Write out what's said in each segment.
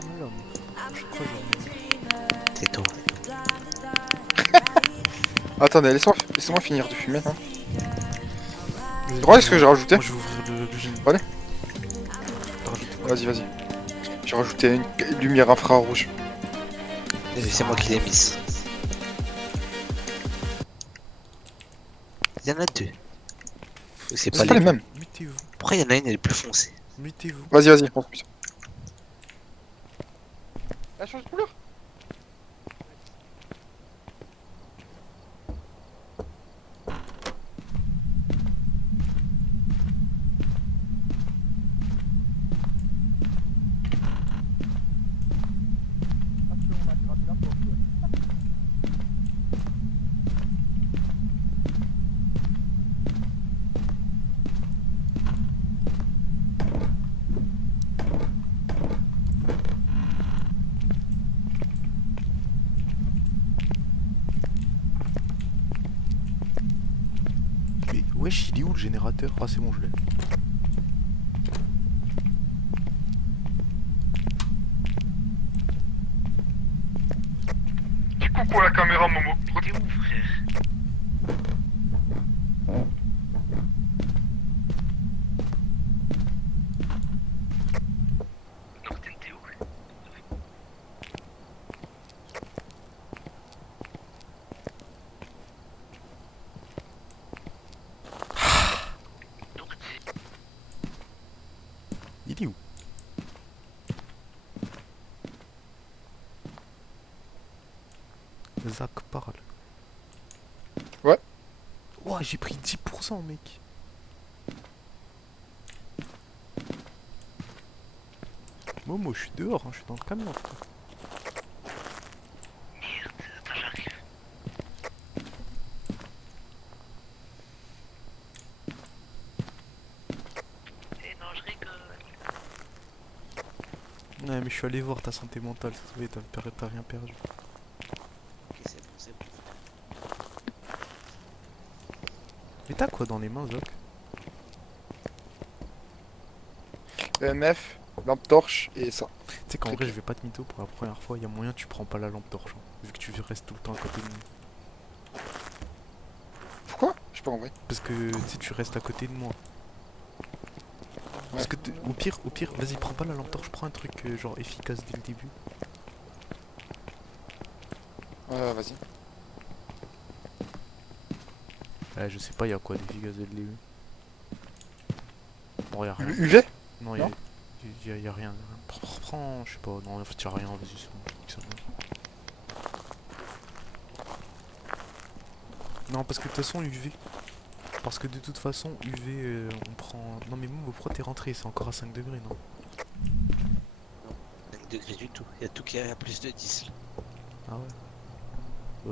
Ferme-la, mais je sais pas, C'est toi. Attendez, laissez-moi finir de fumer, hein. Vas-y, Regardez ce que j'ai rajouté. moi je vais ouvrir le génie. Allez. T'as rajouté quoi? Vas-y, vas-y. J'ai rajouté une lumière infrarouge. C'est moi qui l'ai mise. Il y en a deux. Ou c'est pas C'est pas les les mêmes. mêmes. Mutez-vous, Pourquoi il y en a une, elle est plus foncée? mutez-vous. Vas-y, vas-y. Oh, putain. Elle a changé de couleur. Mais wesh, il est où le générateur? Ah, c'est bon, je l'ai. Dis coucou à la caméra, Momo. T'es où, frère? Norten, t'es où? Il est où? Zach parle. Ouais. Ouah, j'ai pris 10%, mec. Momo, je suis dehors, hein, je suis dans le camion, frère. Merde, attends, j'arrive. Eh non, je rigole. Ouais, mais je suis allé voir ta santé mentale, ça se voit, t'as rien perdu. Ok, c'est bon. Mais t'as quoi dans les mains, Zach? EMF, lampe torche et ça. Tu sais qu'en Très vrai, bien. je vais pas te mytho pour la première fois, il y a moyen tu prends pas la lampe torche, hein, vu que tu restes tout le temps à côté de nous. Pourquoi? Je pas en vrai. Parce que tu sais, tu restes à côté de moi. Parce Ouais. que au pire, vas-y, prends pas la lampe torche, prends un truc genre efficace dès le début. Ouais, vas-y. Je sais pas, y a quoi d'efficace dès le début. Bon, y a rien. Le UV? Non, Non. y a rien. Prends, je sais pas, non, en fait, y a rien, vas-y, c'est bon, je dis que ça va. Non, parce que de toute façon, UV. Parce que de toute façon, UV, on prend. Non, mais Momo, pourquoi t'es rentré? C'est encore à 5 degrés, non? Non, 5 degrés du tout. Il y a tout qui est à plus de 10. Là. Ah ouais.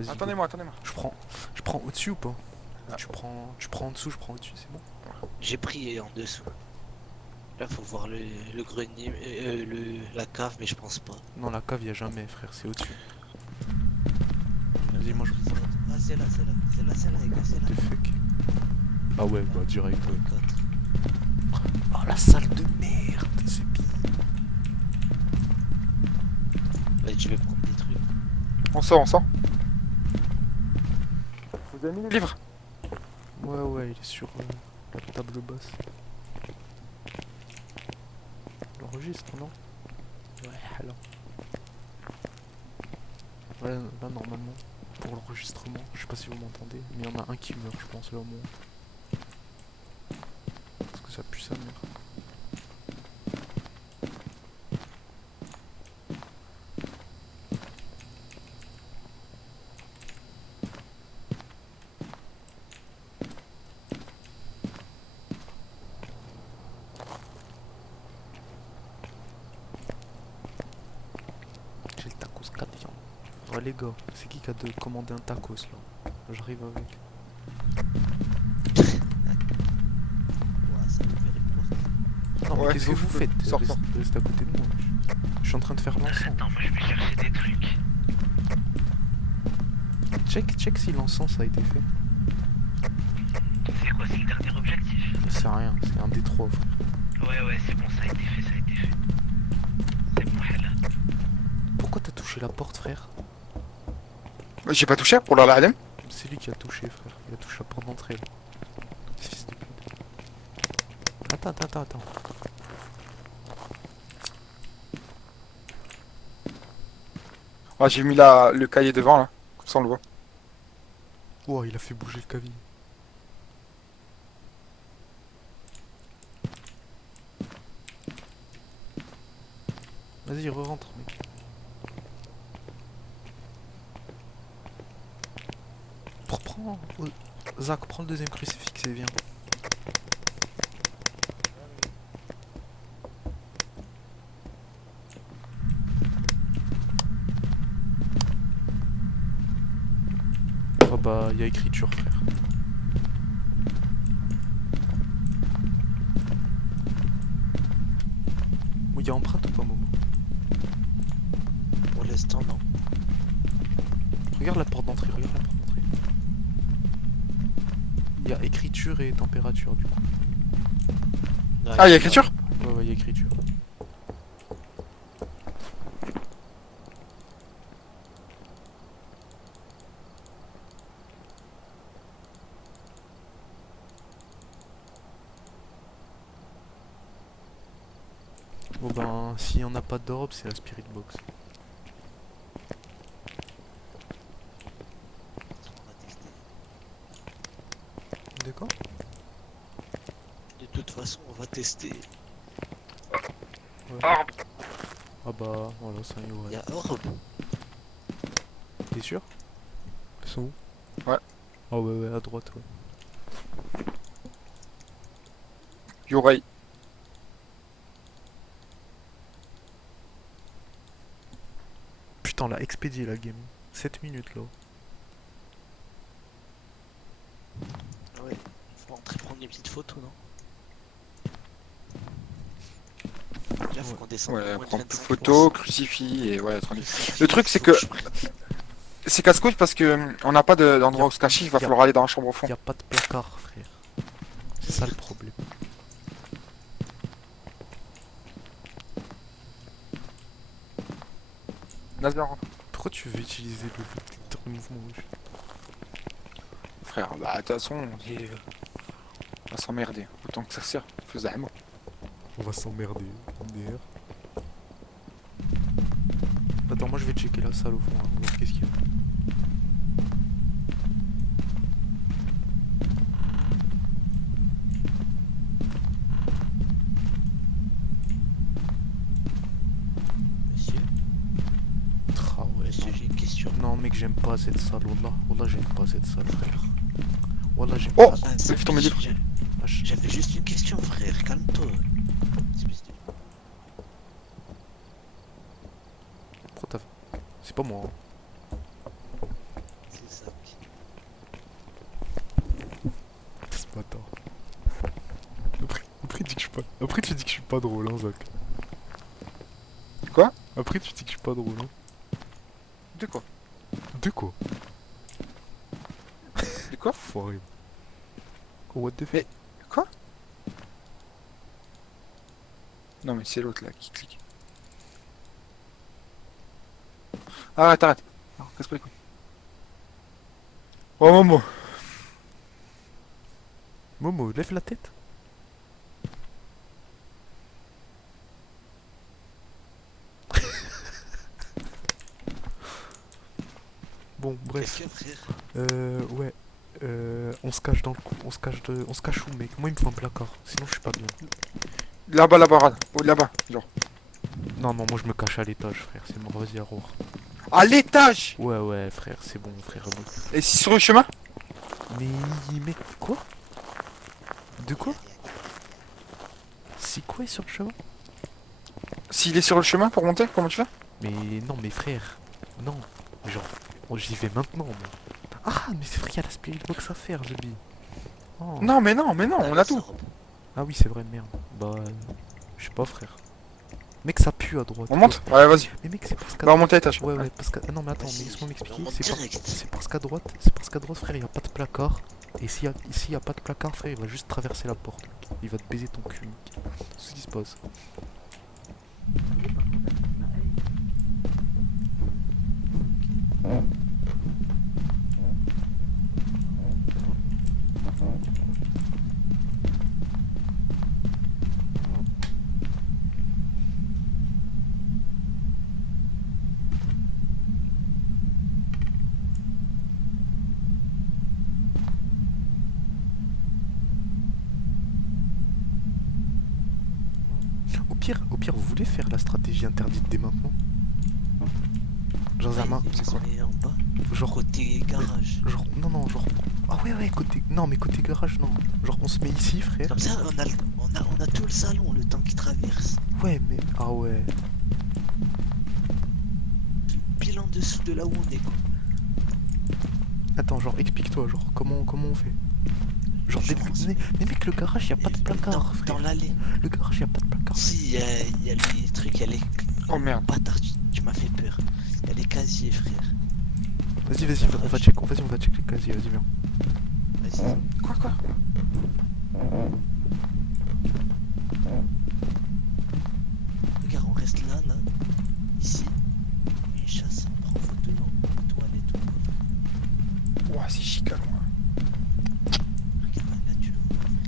Vas-y. Attendez-moi, attendez-moi. Je prends au-dessus ou pas? Ou Ah. tu prends en dessous, je prends au-dessus, c'est bon? J'ai pris en dessous. Là, faut voir le grenier, la cave, mais je pense pas. Non, la cave, y a jamais, frère, c'est au-dessus. Vas-y, moi je. Ah, c'est là, les gars, c'est là. What the fuck? Ah ouais, bah direct. Ouais. Quatre. Oh la salle de merde, c'est pire. Ouais, je vais prendre des trucs. On sort, on sort. Vous avez mis le livre? Ouais, il est sur la table basse. L'enregistre, non? Ouais, alors. Ouais, là, normalement, pour l'enregistrement, je sais pas si vous m'entendez, mais il y en a un qui meurt, je pense, là au moins. Parce que ça pue sa mère. J'ai le tacos 4 viandes. Ouais, les gars, c'est qui a commandé un tacos là? J'arrive avec. Ouais, ça me fait porte. Non, mais Ouais, qu'est-ce que vous faites? Sors, sors. Restez à côté de moi. Je suis en train de faire l'encens. Attends, moi je vais chercher des trucs. Check si l'encens a été fait. C'est quoi, c'est le dernier objectif? C'est rien, c'est un des trois, frère. Ouais, c'est bon, ça a été fait. C'est bon, elle. la porte, frère. J'ai pas touché pour la LM. C'est lui qui a touché, frère. Il a touché la porte d'entrée, là. Fils de pute. Attends. Ah, j'ai mis le cahier devant là. Comme ça on le voit. Wow, il a fait bouger le caville. Vas-y, re-rentre, mec. Reprends. Zach, prends le deuxième crucifix et viens. Oh bah, il y a écriture, frère. Bon, il y a empreinte ou pas, Momo? Pour l'instant, non. Regarde la porte d'entrée, regarde la porte d'entrée. Il y a écriture et température, du coup. Ah, il y a écriture. Ouais, il y a écriture. Bon ben, s'il n'y en a pas d'orbe, c'est la spirit box. On va tester. D'accord? De toute façon, on va tester. Ouais. Orbe. Ah bah, voilà, c'est un Il y Yorai. a orbe. T'es sûr? Ils sont où? Ouais. Ah ouais, à droite, ouais. Yorai. Putain, on l'a expédié la game. 7 minutes là. Ah ouais. Faut rentrer prendre des petites photos, non? Là, faut qu'on descende Ouais, moins de prendre 25%. photo, crucifix et ouais, tranquille. Crucifix, Le truc, c'est faut que je prenne. c'est casse-couille parce que on n'a pas d'endroit où se cacher, il va falloir aller dans la chambre au fond. Y a pas de placard, frère. C'est ça le problème. Vas-y, on rentre. Pourquoi tu veux utiliser le détecteur de mouvement rouge? Frère, bah de toute façon, on va s'emmerder. Autant que ça sert. Faisais à moi. On va s'emmerder. MDR. Attends, moi je vais checker la salle au fond, hein, voir qu'est-ce qu'il y a. Monsieur, Ah ouais, monsieur, j'ai une question. non mec, j'aime pas cette salle, wallah j'aime pas cette salle, frère. Wallah j'aime Oh pas. Ah, c'est ton livre. Ah, J'avais juste une question, frère. Calme-toi. Espèce de- Pourquoi t'as... C'est pas moi, hein. C'est ça. Ce bâtard. Après, tu dis que je suis pas... Après tu dis que je suis pas drôle, hein, Zach. Quoi? Après tu dis que je suis pas drôle, hein. De quoi? De quoi? De quoi? Foiré. What the fuck? Mais- Quoi? Non mais c'est l'autre là qui clique. Arrête, arrête. Non, casse pas les couilles. Oh Momo. Momo, lève la tête. Bon, bref. Quelqu'un, frère. Ouais. On se cache dans le cou. On se cache où, mec? Moi, il me faut un placard. Sinon, je suis pas bien. Là-bas, là-bas, Rad. Oh, là-bas, genre. Non, moi, je me cache à l'étage, frère. C'est mort. Vas-y, à revoir. À l'étage! Ouais, frère. C'est bon, frère. Bon. Et si sur le chemin? Mais, mec, quoi? De quoi? C'est quoi sur le chemin? S'il est sur le chemin pour monter, comment tu fais? Mais non, mais frère. Non. Genre, j'y vais maintenant, moi. Ah, mais c'est vrai qu'il y a la spirit box à faire, Zebi. Oh. Non, mais non, on a tout. Orbe. Ah oui, c'est vrai, merde. Bah, je sais pas, frère. Mec, ça pue à droite. On monte? Ouais, vas-y. Mais mec, c'est parce qu'à Bah, on monte à l'étage. Ouais, parce que... Ah non, mais attends, mais Vas-y, laisse-moi on m'expliquer. monte direct. C'est parce qu'à droite, frère, il y a pas de placard. Et s'il y a pas de placard, frère, il va juste traverser la porte. Il va te baiser ton cul, mec. C'est ce qui se passe. Au pire, vous voulez faire la stratégie interdite dès maintenant? Genre, Zama, c'est quoi? On est en bas. genre, Côté garage. genre, non, non, genre, ah ouais, côté, non, mais côté garage, non. Genre, on se met ici, frère. Comme ça, on a tout le salon, le temps qui traverse. Ouais, mais, ah ouais. Pile en dessous de là où on est, quoi. Attends, genre, explique-toi, genre, comment on fait? Genre, on se mais mec, le garage, y a pas de placard, dans frère. l'allée. Le garage, y a pas de placard. Si, il y a les trucs, il y a les... Oh merde. Bâtard, tu m'as fait peur. Il y a les casiers, frère. Vas-y, on va check les casiers, vas-y, viens. Vas-y. Quoi? Regarde, on reste là, ici. Une chasse, on prend photo, on toilette, tout. Ouah, c'est giga loin. Regarde, là, tu le vois, frère.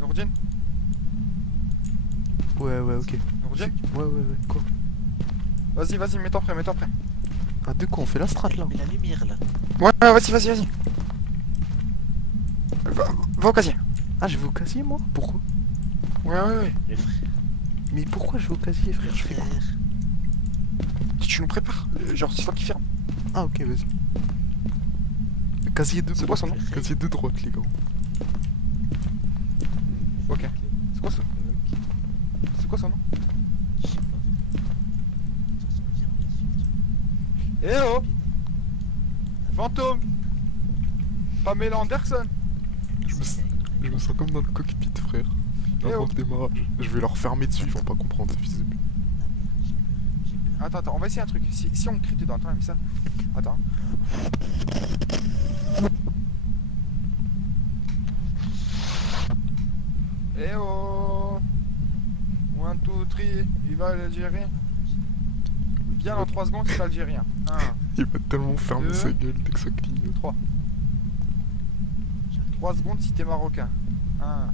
Nourdine? Ouais, ok. Nourdine? Ouais, quoi? Vas-y, mets-toi prêt. Ah, de quoi on fait la strat là? Mais la lumière, là. Ouais, vas-y. Va au casier. Ah, je vais au casier, moi? Pourquoi? Ouais. Le frère. Mais pourquoi je vais au casier, frère? Je fais quoi? Tu nous prépares. Genre, c'est toi qui ferme. Ah, ok, vas-y. Casier de C'est quoi droite. son nom? Casier de droite, les gars. Ok. C'est quoi son nom? Je sais pas. De toute façon, viens, on laisse Eh oh! Fantôme! Pamela Anderson! Je me sens comme dans le cockpit, frère. Avant le démarrage. Je vais leur fermer dessus, ils vont pas comprendre, fils de pute. Attends, on va essayer un truc. Si on crie dedans, attends, mais ça. Attends. Eh oh! 1, 2, 3, viva l'Algérie! Viens dans 3 secondes, c'est algérien. 1, Il va tellement fermer Deux. sa gueule dès que ça clignote. 3. 3 secondes si t'es marocain. 1,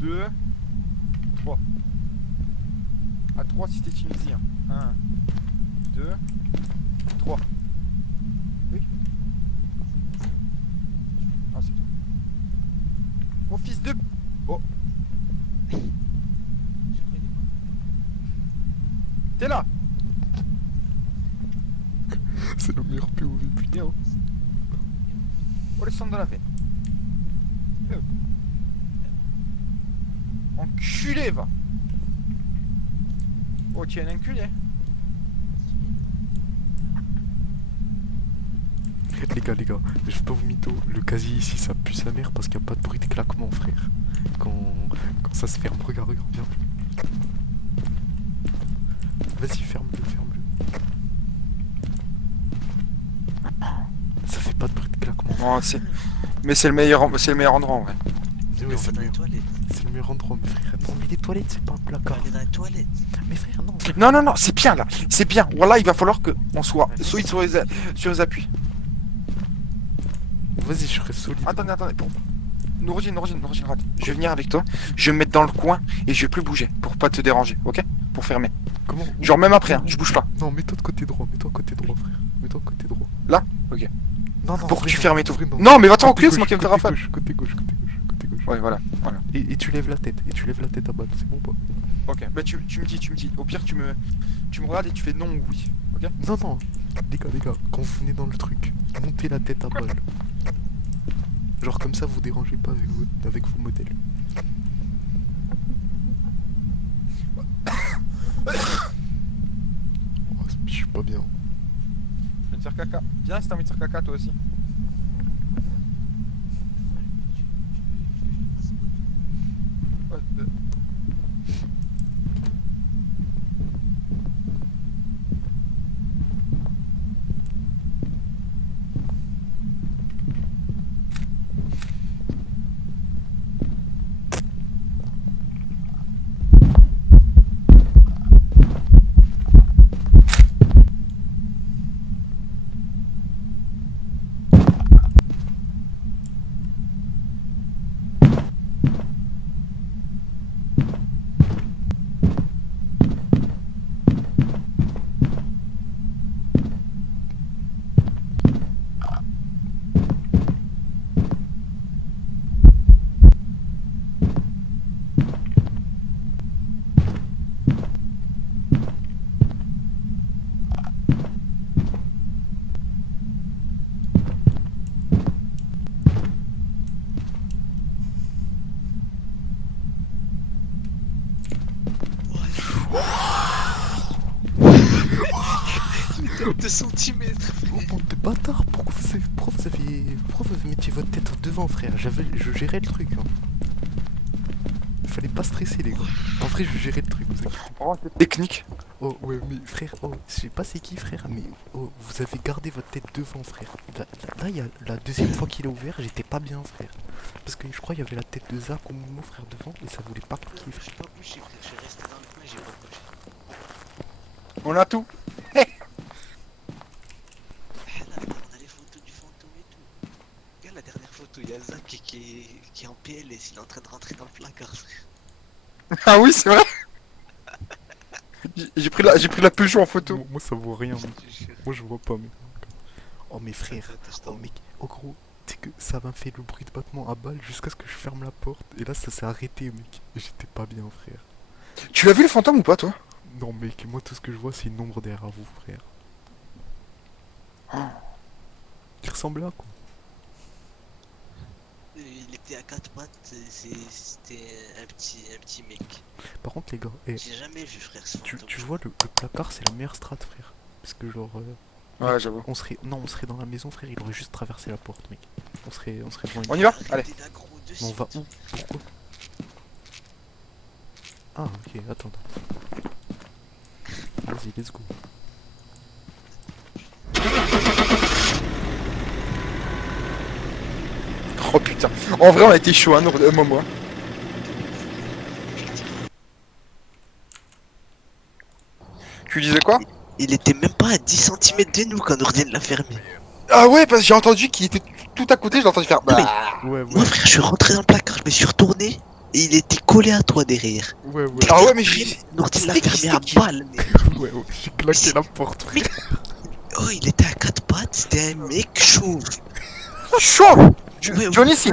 2, 3. À 3 si t'es tunisien. 1, 2, 3. Oui. Ah, c'est toi. Oh, fils de... Oh, t'es là. C'est le meilleur POV, putain. Yo. Oh, les centres de la veine. Yo. Enculé, va. Oh, tu es un enculé. Les gars, je vais pas vous mytho. Le casier ici, ça pue sa mère parce qu'il y a pas de bruit de claquement, frère. Quand ça se ferme, regarde, viens. Vas-y, ferme-le. Ça fait pas de bruit de claquement. Oh, mais c'est le meilleur endroit en vrai. Mais ouais, On c'est va dans le les toilettes. meilleur endroit, mais frère. Non, mais les toilettes, c'est pas un On va placard. aller dans les toilettes. Mais frère, non. Non, c'est bien là. C'est bien. Voilà, il va falloir qu'on soit solide sur les appuis. Vas-y, je serai solide. Attendez. Nourdine, rate. Je vais venir avec toi. Je vais me mettre dans le coin et je vais plus bouger pour pas te déranger, ok? Pour fermer. Comment? Genre même après, hein, je bouge pas. Non, mets-toi de côté droit, frère. Mets-toi de côté droit. Là? Ok. Non, Pour que vrai, tu non, fermes et tout. vrai, Non, mais va-t'en en Côté cul, c'est moi gauche, qui vais me faire côté rafale. gauche, côté gauche. Ouais, voilà. Et tu lèves la tête, à balle, c'est bon pas? Ok. Bah tu me dis. Au pire, tu me regardes et tu fais non ou oui. Ok? Non, les gars, quand vous venez dans le truc, montez la tête à balle. Genre comme ça, vous dérangez pas avec vos modèles. Oh, je suis pas bien. Je vais te faire caca. Viens si t'as envie de faire caca toi aussi. 2 centimètres, Oh, frère. bande de bâtards, pourquoi vous mettiez votre tête devant, frère? Je gérais le truc, hein. Il fallait pas stresser, les gars. En vrai, je gérais le truc, vous inquiétez. Oh, c'est technique. Oh, ouais, mais frère, oh, je sais pas c'est qui, frère, mais oh, vous avez gardé votre tête devant, frère. Là, il y a la deuxième fois qu'il a ouvert, j'étais pas bien, frère. Parce que je crois qu'il y avait la tête de Zach ou Momo, frère, devant, et ça voulait pas cliquer, J'ai frère. pas bougé, frère. Je suis resté dans le coin, j'ai pas bougé. On a tout. Ah là, on a les photos du fantôme et tout. Regarde la dernière photo, il y a Zach qui est en PLS, il est en train de rentrer dans le placard, frère. Ah oui, c'est vrai. J'ai pris la Peugeot en photo. Moi, ça vaut rien, mec. Je te jure. Moi, je vois pas, mec. Oh, mais frère, Attends, je oh, t'envoie. mec, oh, gros, tu sais que ça m'a fait le bruit de battement à balle jusqu'à ce que je ferme la porte, et là, ça s'est arrêté, mec. Et j'étais pas bien, frère. Tu l'as vu le fantôme ou pas, toi? Non, mec, moi, tout ce que je vois, c'est une ombre derrière vous, frère. Il ressemblait à quoi? Il était à 4 pattes, c'était un petit mec. Par contre, les gars, J'ai jamais vu, frère, ce fantôme. tu vois, le placard, c'est la meilleure strat, frère. Parce que, genre, Ouais, j'avoue. on serait dans la maison, frère, il aurait juste traversé la porte, mec. On serait devant une On y va? Arrêtez Allez. d'aggro de Mais on va suite. où? Pourquoi? Ah, ok, attends. Vas-y, let's go. Oh putain. En vrai, on a été chaud, hein, moi. Tu disais quoi? Il était même pas à 10 centimètres de nous quand Nourdine l'a fermé. Ah ouais, parce que j'ai entendu qu'il était tout à côté, j'ai entendu faire. Non, mais- Bah. Ouais, Moi, frère, je suis rentré dans le placard, je me suis retourné et il était collé à toi derrière. ouais, Ah ouais, mais j'ai. Nourdine l'a C'était qui, fermé à c'était qui balle, mais. ouais, j'ai claqué la porte, frère. Oh, il était à 4 pattes, c'était un mec chauve. Chaud. Ouais, Johnny ouais. Sins.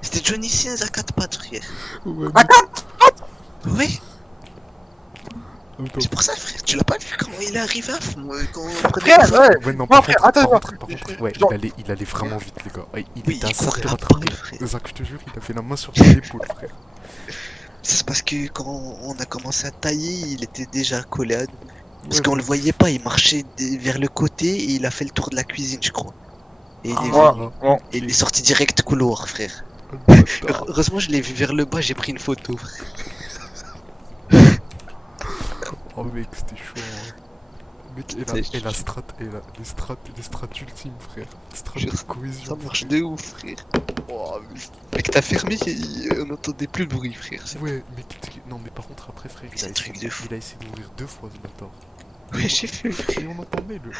C'était Johnny Sins à 4 pattes, frère. Ouais, Ouais, attends. c'est pour ça, frère, tu l'as pas vu comment il est arrivé à fond quand on prenait Frère, le feu. ouais. Ouais, non, Non, par frère, contre, attends, ouais, genre- il allait vraiment vite, les gars. Il Oui, était à il ça de courait à rattraper. balle, frère. Zach, je te jure, il a fait la main sur son épaule, frère. C'est parce que quand on a commencé à tailler, il était déjà collé à nous. Parce Ouais, qu'on mais- le voyait pas, il marchait vers le côté et il a fait le tour de la cuisine, je crois. Et il est, Ah, venu. bon. Et il est sorti direct couloir, frère. le bâtard. Heureusement, je l'ai vu vers le bas, j'ai pris une photo, frère. Oh, mec, c'était chaud, hein. Mec, C'est- et la strat, les strats ultimes, frère. Strat Je- de cohésion. Ça marche frère. de ouf, frère. Oh, mec, t'as fermé, on n'entendait plus le bruit, frère. Ouais, mec, non, mais par contre, après, frère, C'est un truc de fou. il a essayé d'ouvrir 2 fois, ce bâtard. Ouais, j'ai fait, frère. Et on entendait le.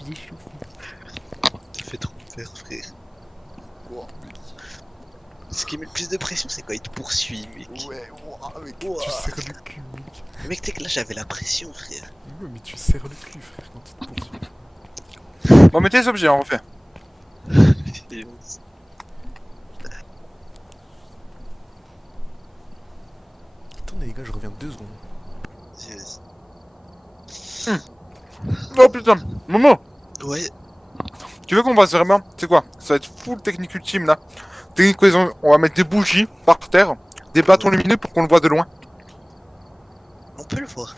Il est chaud. Ça fait trop peur, frère. Ce qui met le plus de pression, c'est quand il te poursuit, mec. Ouais, mec, Ouah. tu serres le cul, mec. Mec, tu sais que là, j'avais la pression, frère. Ouais, mais tu serres le cul, frère, quand il te poursuit. Bon, mettez les objets, on refait. Et Attendez, les gars, je reviens 2 secondes. vas-y. Oh putain. Momo, Ouais, tu veux qu'on fasse vraiment? C'est quoi? Ça va être full technique ultime là. Technique cohésion, on va mettre des bougies par terre, des bâtons lumineux pour qu'on le voit de loin. on peut le voir.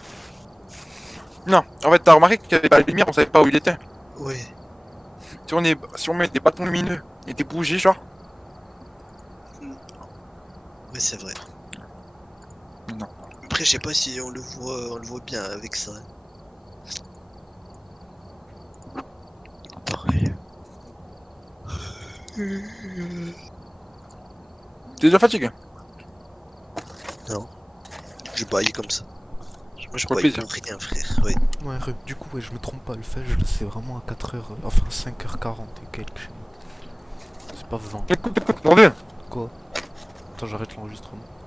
Non, en fait, t'as remarqué qu'il y avait pas de lumière, on savait pas où il était. Ouais. Si on met des bâtons lumineux et des bougies, genre. Ouais, c'est vrai. Non. Après, je sais pas si on le voit bien avec ça. Pareil. T'es déjà fatigué? Non. Je baille comme ça. Moi, je Pour le baille plaisir. pour rien, frère. Ouais. Ouais, du coup, ouais, je me trompe pas, le fèche, c'est vraiment à 4h, enfin 5h40 et quelques chez moi. C'est pas 20. Écoute, attendez. Quoi? Attends, j'arrête l'enregistrement.